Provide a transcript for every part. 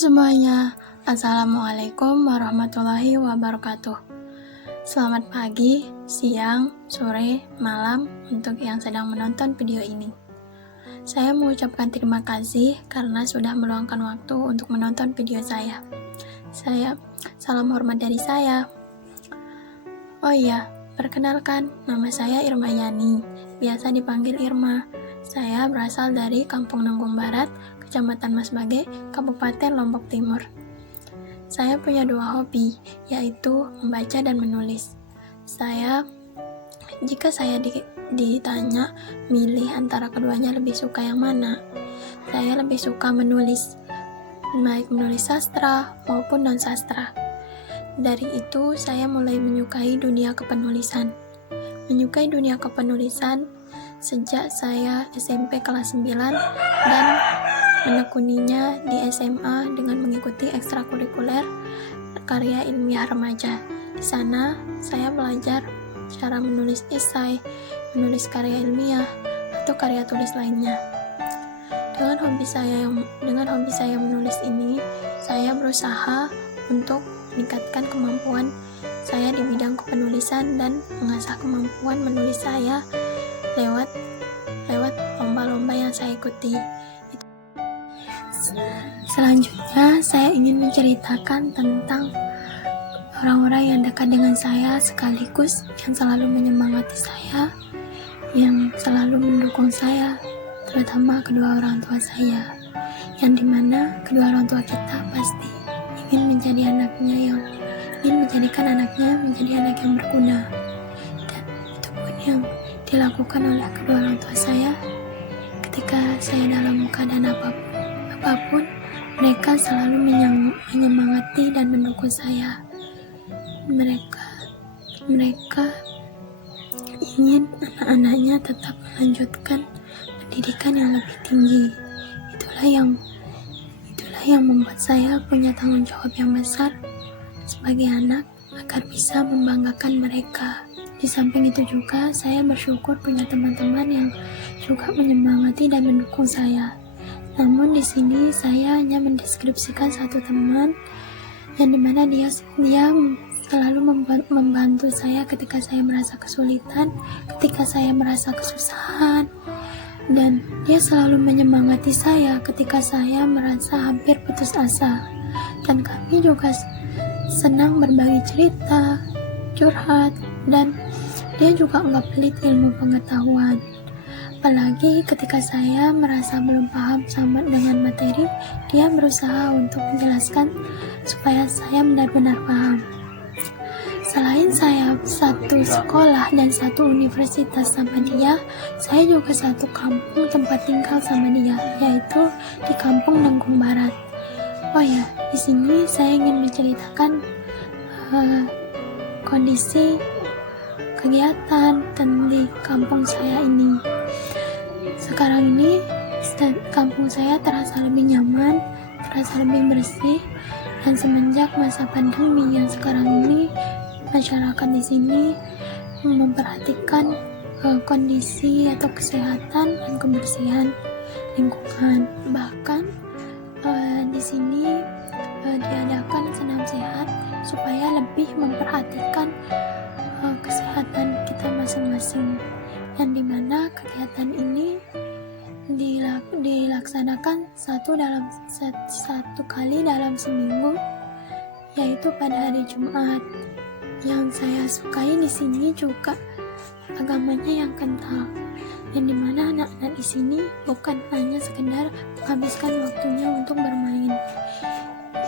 semuanya, Assalamualaikum warahmatullahi wabarakatuh. Selamat pagi, siang, sore, malam untuk yang sedang menonton video ini. Saya mengucapkan terima kasih karena sudah meluangkan waktu untuk menonton video saya. Salam hormat dari saya. Oh iya, perkenalkan, nama saya Irma Yani, biasa dipanggil Irma. Saya berasal dari Kampung Nanggung Barat, Kecamatan Masbage, Kabupaten Lombok Timur. Saya punya dua hobi, yaitu membaca dan menulis. Jika saya ditanya milih antara keduanya lebih suka yang mana, saya lebih suka menulis, baik menulis sastra maupun non-sastra. Dari itu, saya mulai menyukai dunia kepenulisan. Menyukai dunia kepenulisan sejak saya SMP kelas 9 dan menekuninya di SMA dengan mengikuti ekstrakurikuler karya ilmiah remaja. Di sana, saya belajar cara menulis esai, menulis karya ilmiah, atau karya tulis lainnya. Dengan hobi saya menulis ini, saya berusaha untuk meningkatkan kemampuan saya di bidang kepenulisan dan mengasah kemampuan menulis saya lewat lomba-lomba yang saya ikuti. Selanjutnya, saya ingin menceritakan tentang orang-orang yang dekat dengan saya sekaligus yang selalu menyemangati saya, yang selalu mendukung saya, terutama kedua orang tua saya, yang dimana kedua orang tua kita pasti ingin menjadikan anaknya menjadi anak yang berguna. Dan itu pun yang dilakukan oleh kedua orang tua saya ketika saya dalam keadaan apapun, mereka selalu menyemangati dan mendukung saya. Mereka ingin anak-anaknya tetap melanjutkan pendidikan yang lebih tinggi. Itulah yang membuat saya punya tanggung jawab yang besar sebagai anak agar bisa membanggakan mereka. Di samping itu juga saya bersyukur punya teman-teman yang juga menyemangati dan mendukung saya. Namun di sini saya hanya mendeskripsikan satu teman yang dimana dia selalu membantu saya ketika saya merasa kesulitan, ketika saya merasa kesusahan, dan dia selalu menyemangati saya ketika saya merasa hampir putus asa. Dan kami juga senang berbagi cerita, curhat, dan dia juga nggak pelit ilmu pengetahuan. Apalagi ketika saya merasa belum paham sama dengan materi, dia berusaha untuk menjelaskan supaya saya benar-benar paham. Selain saya satu sekolah dan satu universitas sama dia, saya juga satu kampung tempat tinggal sama dia, yaitu di Kampung Nanggung Barat. Oh ya, di sini saya ingin menceritakan kondisi kegiatan di kampung saya ini. Sekarang ini kampung saya terasa lebih nyaman, terasa lebih bersih, dan semenjak masa pandemi yang sekarang ini, masyarakat di sini memperhatikan kondisi atau kesehatan dan kebersihan lingkungan. Bahkan di sini diadakan senam sehat supaya lebih memperhatikan kesehatan kita masing-masing, yang dimana kegiatan ini dilaksanakan satu kali dalam seminggu, yaitu pada hari Jumat. Yang saya sukai di sini juga agamanya yang kental, yang dimana anak-anak di sini bukan hanya sekedar menghabiskan waktunya untuk bermain,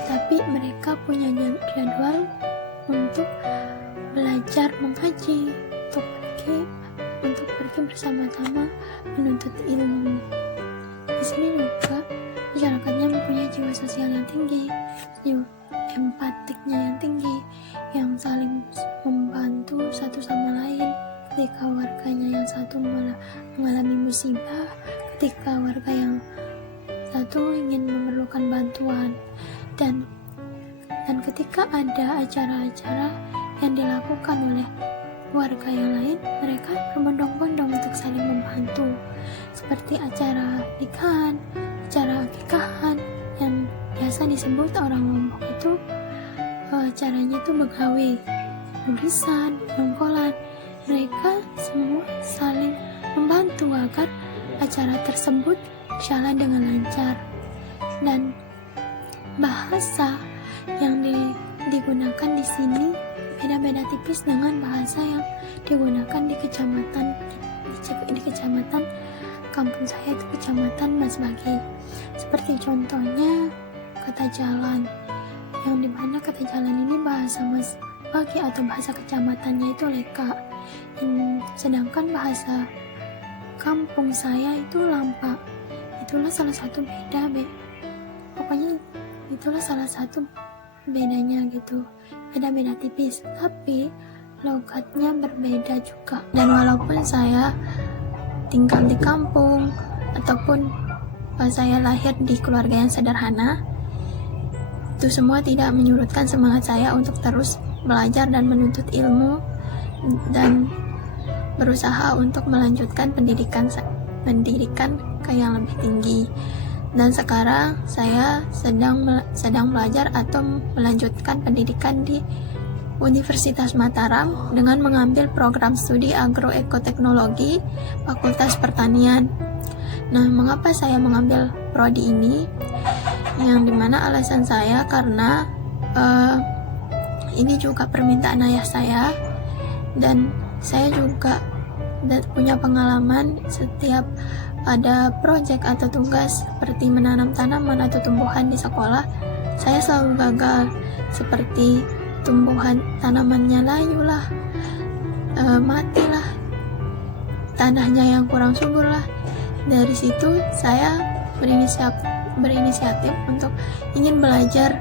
tapi mereka punya jadwal untuk belajar mengaji, untuk pergi bersama-sama menuntut ilmu. Di sini juga masyarakatnya mempunyai jiwa sosial yang tinggi, jiwa empatiknya yang tinggi, yang saling membantu satu sama lain ketika warganya yang satu mengalami musibah, ketika warga yang satu ingin memerlukan bantuan, dan ketika ada acara-acara yang dilakukan oleh warga yang lain, mereka berbondong-bondong untuk saling membantu, seperti acara nikahan, acara akikahan yang biasa disebut orang Lombok itu caranya itu begawe, tulisan, nongkolan. Mereka semua saling membantu agar acara tersebut berjalan dengan lancar. Dan bahasa yang digunakan di sini beda-beda tipis dengan bahasa yang digunakan di kecamatan kampung saya, itu kecamatan Masbagi. Seperti contohnya kata jalan, yang dimana kata jalan ini bahasa Masbagi atau bahasa kecamatannya itu leka. Sedangkan bahasa kampung saya itu lampa. Itulah salah satu pokoknya itulah salah satu bedanya gitu, beda-beda tipis, tapi logatnya berbeda juga. Dan walaupun saya tinggal di kampung ataupun saya lahir di keluarga yang sederhana, itu semua tidak menyurutkan semangat saya untuk terus belajar dan menuntut ilmu dan berusaha untuk melanjutkan pendidikan ke yang lebih tinggi. Dan sekarang saya sedang belajar atau melanjutkan pendidikan di Universitas Mataram dengan mengambil program studi agroekoteknologi Fakultas Pertanian. Nah, mengapa saya mengambil prodi ini? Yang dimana alasan saya karena ini juga permintaan ayah saya, dan saya juga punya pengalaman setiap ada proyek atau tugas seperti menanam tanaman atau tumbuhan di sekolah, saya selalu gagal. Seperti tanamannya layu lah, matilah, tanahnya yang kurang subur lah. Dari situ saya berinisiatif untuk ingin belajar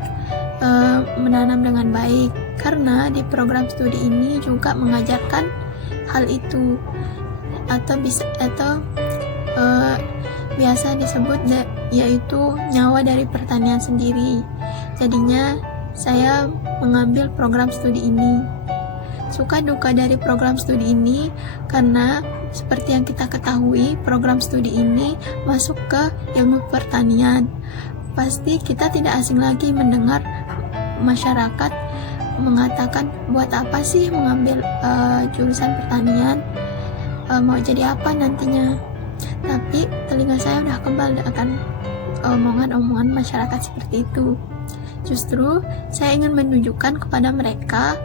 menanam dengan baik, karena di program studi ini juga mengajarkan hal itu, atau biasa disebut yaitu nyawa dari pertanian sendiri. Jadinya saya mengambil program studi ini. Suka duka dari program studi ini karena seperti yang kita ketahui, program studi ini masuk ke ilmu pertanian. Pasti kita tidak asing lagi mendengar masyarakat mengatakan, buat apa sih mengambil jurusan pertanian, mau jadi apa nantinya. Tapi telinga saya udah kebal akan omongan-omongan masyarakat seperti itu. Justru saya ingin menunjukkan kepada mereka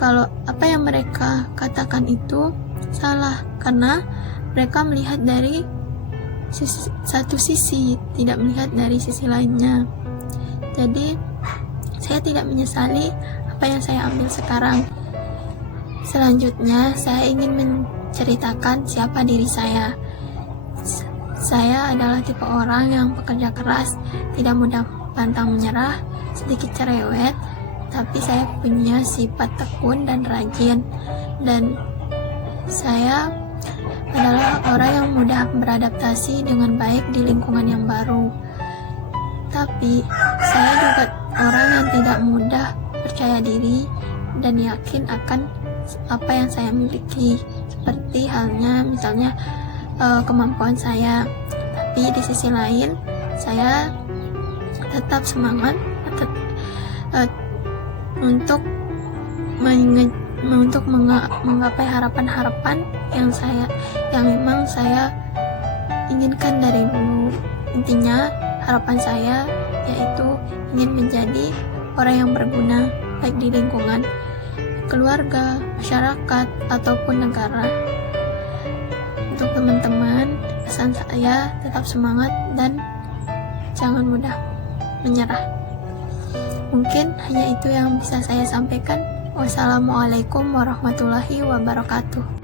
kalau apa yang mereka katakan itu salah, karena mereka melihat dari satu sisi, tidak melihat dari sisi lainnya. Jadi saya tidak menyesali apa yang saya ambil sekarang. Selanjutnya saya ingin menceritakan siapa diri saya. Saya adalah tipe orang yang pekerja keras, tidak mudah pantang menyerah, sedikit cerewet, tapi saya punya sifat tekun dan rajin. Dan saya adalah orang yang mudah beradaptasi dengan baik di lingkungan yang baru. Tapi saya juga orang yang tidak mudah percaya diri dan yakin akan apa yang saya miliki, seperti halnya misalnya kemampuan saya. Tapi di sisi lain saya tetap semangat untuk menggapai harapan-harapan yang memang saya inginkan dari dulu. Intinya harapan saya yaitu ingin menjadi orang yang berguna baik di lingkungan keluarga, masyarakat, ataupun negara. Untuk teman-teman, pesan saya tetap semangat dan jangan mudah menyerah. Mungkin hanya itu yang bisa saya sampaikan. Wassalamualaikum warahmatullahi wabarakatuh.